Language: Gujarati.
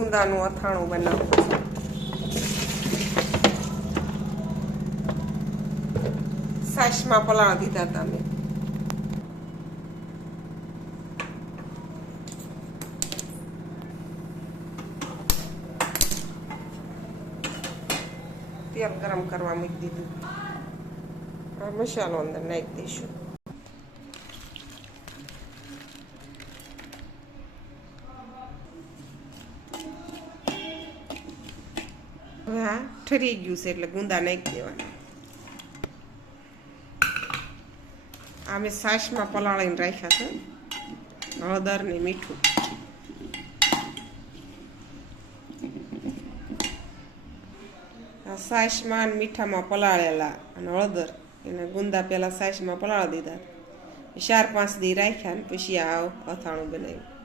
ગુંદાનું અથાણું બનાવવું છે. છાશમાં પલાળી દીધા હતા મેં. તેલ ગરમ કરવા મૂકી દીધું. હવે મસાલો અંદર નાખી દઈશું. હવે આ ઠરી ગયું છે એટલે ગુંદા નાખી દેવાના. આ મેં છાશમાં પલાળીને રાખ્યા છે. હળદર ને મીઠું. છાશમાં અને મીઠામાં પલાળેલા અને હળદર એને ગુંદા પહેલાં છાશમાં પલાળી દીધા. 4-5 દી રાખ્યા ને પછી આ અથાણું બનાવ્યું.